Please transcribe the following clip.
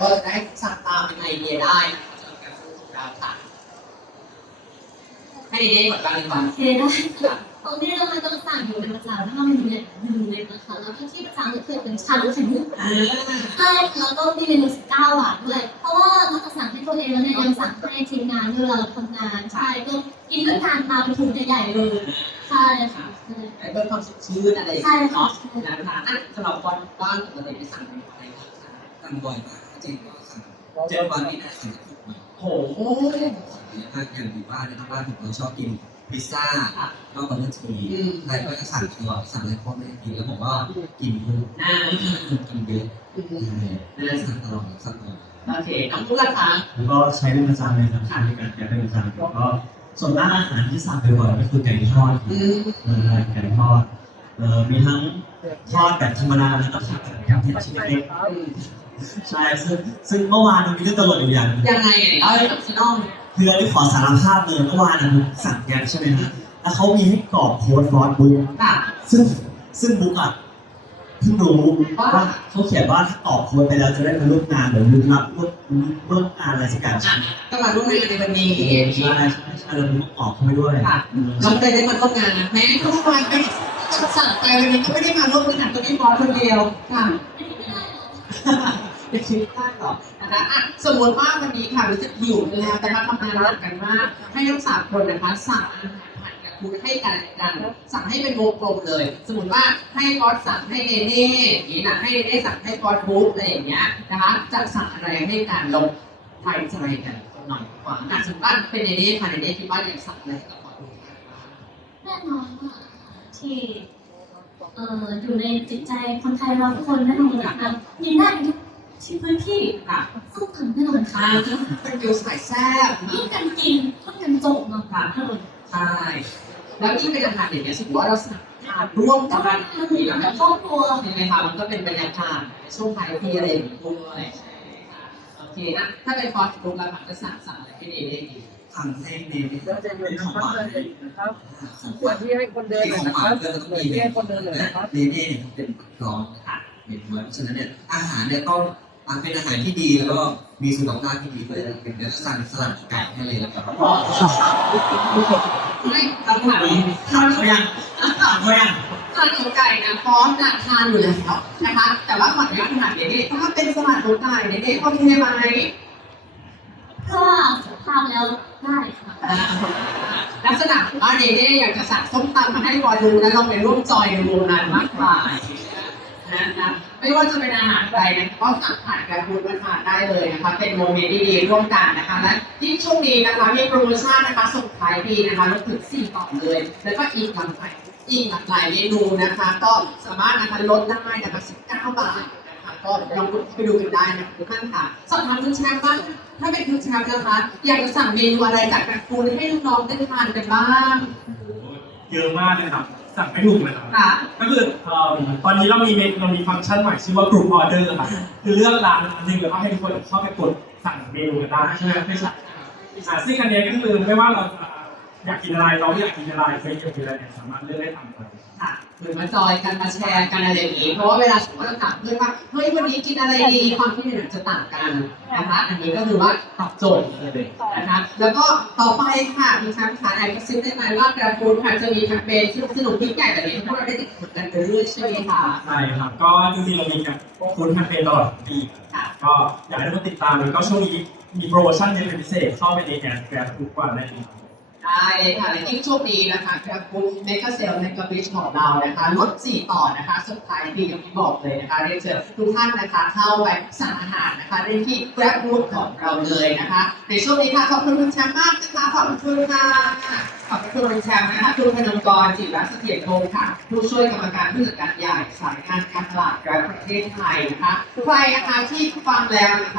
ก็จะได้สั่งตามเป็นไอเดียได้นะคะสำหรับการซื้อของเราค่ะให้เด็กๆก่อนบ้างดีกว่าโอเคได้ค่ะตอนนี้เราต้องสั่งอยู่เป็นประจำถ้าเมนูเนี่ยเมนูเล็กนะคะแล้วก็ที่ประจำก็คือเป็นชาลูกไข่มุกอ่าใช่แล้วก็มีเมนู19บาทด้วยเพราะว่านอกจากสั่งให้ตัวเองแล้วเนี่ยยังสั่งให้ทีมงานด้วยเวลาเราทำงานใช่ก็กินด้วยกันมาเป็นถุงใหญ่ๆเลยใช่ค่ะใช่ให้เพิ่มความสดชื่นอะไรอย่างใช่เงี้ยค่ะเนาะนะคะอะสำหรับวันว่างปกติไปสั่งอะไรบ้างคะสั่งบ่อยมาก จริงก็สั่งเจ็ดวันนี่ได้สั่งทุกวันโอ้โหสั่งเยอะมากอย่างอยู่บ้านในยที่บ้านผมเราชอบกินพิซซ่าค่ะก็บันเทิงทีอืมอะไรก็จะสั่งตลอดสั่งอะไรพ่อแม่กินแล้วผมก็กินทุกอ่ากินเยอะไม่ได้สั่งตลอดสั่งตลอดโอเคน้องพุทธล่ะคะแล้วก็ใช้เป็นประจำเลยครับใช้ในการแก้เป็นประจำแล้วก็ส่วนมากอาหารที่สั่งบ่อยๆก็คือไก่ทอดอืมเออไก่ทอดเออ มีทั้งทอดแบบธรรมดาแล้วก็ทอดแบบเผ็ดชิ้นเล็กๆใช่ซึ่งซึ่งเมื่อวานมันมีเรื่องตลกอยู่อย่างหนึงยังไงเนี่ยเล่าให้กับซีน้องคืออันนี้ขอสารภาพเลยเมื่อวานนะบุ๊กสั่งแกงใช่ไหมฮะแล้วเขามีให้กรอกโค้ดฟอสบุ๊กค่ะซึ่งซึ่งบุ๊กอะเพิ่งรู้ว่าเขาเขียนว่าถ้ากรอกโค้ดไปแล้วจะได้มาร่วมงานหรือร่วมรับร่วมร่วมงานอะไรสักอย่างใช่ไหมก็มาร่วมงานในวันนี้ใช่ใช่ใช่เราบุ๊กออกเข้าไปด้วยค่ะน้องเตยได้มาร่วมงานแม้ทุกวัน ไปสั่งไปวันนี้ก็ไม่ได้มาร่วมงานกับพี่บอสคนเดียวค่ะไม่คิดได้หรอนะคะอะสมมติว่าวันนี้ค่ะรู้สึกหิวแล้วแต่มาทำงานหนักกันมากให้ทั้งสามคนนะคะสั่งอาหารผ่านกับคุณให้กันกันสั่งให้เป็นวงกลมเลย สมมติว่าให้บอสสั่งให้เนเน่อย่างนี้นะให้เนเน่สั่งให้บอสบุ๊กอะไรอย่างเงี้ยนะคะจะสั่งอะไรให้กันลงไทยใจกันหน่อยกว่าอะสมมติว่าเป็นเนเน่ค่ะเนเน่คิดว่าอยากสั่งอะไรกับบอสบุ๊กแน่นอนว่า ที่เอ่ออยู่ในจิตใจคนไทยเราทุกคนแน่นอนนะคะยินได้ทุกที่พื้นที่ค่ะสู้กันแน่นอนค่ะอ่าเป็นฟิวสายแซ่บยิ่งกันกินยิ่งกันจบเนาะค่ะใช่แล้วยิ่งเป็นอาหารอย่างเงี้ยสมมติว่าเราสั่งทานร่วมกันนี่นะครอบครัวใช่ไหมคะมันก็เป็นบรรยากาศช่วงท้ายปีอะไรอย่างงี้ด้วยใช่ค่ะโอเคนะถ้าเป็นฟอสต์ฟู้ดแล้วมันจะสั่งสั่งอะไรให้เด็กๆดีทำให้เนม ก็จะอยู่เป็นในของหบ้าวานเลยนะครับของส่วนที่ให้คนเดินที่หน่ขอยองนะหควารับนก็ต้องมีที่ให้คนเดินเลยนะครับเนเน่เนี่ยเป็นกรองค่ะเป็นไว้เพราะฉะนั้นเนี่ยอาหารเนี่ยต้องอะเป็นอาหารที่ดีแล้วก็มีสุขภาพที่ดีด้วยเป็นเนื้อสัตว์สลัดไก่ให้เลยนะครับไม่คำถามนี้ทานเขายังทานเขายังทานอกไก่นะฟอสน่ะทานอยู่แล้วนะคะ แต่ว่าขออนุญาตถามเด็กๆถ้าเป็นสลัดอกไก่เด็กๆโอเคไหมก็สุ ขภาพแล้วได้ค่ะอ่าลักษณะว่าเด็กๆอยากจะสั่งส้มตำมาให้บอดูแล้วลองไปร่วมจอยในวงนั้นมากกว่านะคะไม่ว่าจะเป็นอาหารอะไรนะก็สั่งผ่านการพูดมาทานได้เลยนะคะเป็นโมเมนต์ดีๆร่วมกันนะคะและยิ่งช่วงนี้นะคะมีโปรโมชั่นนะคะส่งท้ายปีนะคะลดถึง4ต่อเลย แล้วก็อีกหลากหลายอีกหลากหลายเมนูนะคะ ก็สามารถนะคะลดได้นะคะ19บาทนะคะ ก็ลองไปดูกันได้นะคะทุกท่านค่ะ สอบถามคุณแชมป์บ้างถ้าเป็นคุณแชมป์นะคะอยากจะสั่งเมนูอะไรจากการคูณให้น้องๆได้ทานกันบ้างเยอะมากเลยครับ สั่งไม่ถูกเลยครับค่ะ ก็คือเอ่อตอนนี้เรามีเมนูเรามีฟังก์ชันใหม่ชื่อว่า group order ครับคือเลือกร้านหนึ่งแล้วก็ให้ทุกคนเข้าไปกดสั่งเมนูกันได้ใช่ไหมไม่ใช่อ่าซึ่งอันเนี้ยก็คือไม่ว่าเราจะ อยากกินอะไรเราอยากกินอะไรใครอยากกินอะไรเนี่ยสามารถเลือกได้ตามใจค่ะหรือมาจอยกันมาแชร์กันอะไรอย่างนี้ เพราะว่าเวลาสมมติเราถามเพื่อนว่าเฮ้ยวันนี้กินอะไรดีความคิดเห็นจะต่างกันนะคะอันนี้ก็คือว่าตอบโจทย์เลยนะคะแล้วก็ต่อไปค่ะมีชั้นขาแอบกระซิบได้ไหมว่ากระฟูนค่ะจะมีแคมเปญสนุกสนุกยิ่งใหญ่แบบนี้พวกเราได้ติดตามกันไปเรื่อยใช่ไหมคะใช่ครับก็จริงๆเรามีการคุณแคมเปญตลอดปีค่ะก็อยากให้ทุกคนติดตามแล้วก็ช่วงนี้มีโปรโมชั่นเป็นพิเศษเข้าไปในแอปแกร็บทุกวันได้เลย ได้เลยค่ะและยิ่งโชคดีนะคะกระฟูนเมกะเซลในกระบิชของเรานะคะลด4ต่อนะคะ สุดท้ายดีอย่างที่บอกเลยนะคะเรียนเชิญทุกท่านนะคะเข้าไปสั่งอาหารนะคะได้ที่ Grab Food ของเราเลยนะคะ ในช่วงนี้ค่ะขอบคุณคุณแชมป์มากนะคะขอบคุณค่ะขอบคุณคุณแชมป์นะคะคุณพนมกรจิรัสเสถียรพงศ์ค่ะ ผู้ช่วยกรรมการผู้จัดการใหญ่สายงานการตลาด Grab ประเทศไทยนะคะใครนะคะที่ฟังแล้วนะคะ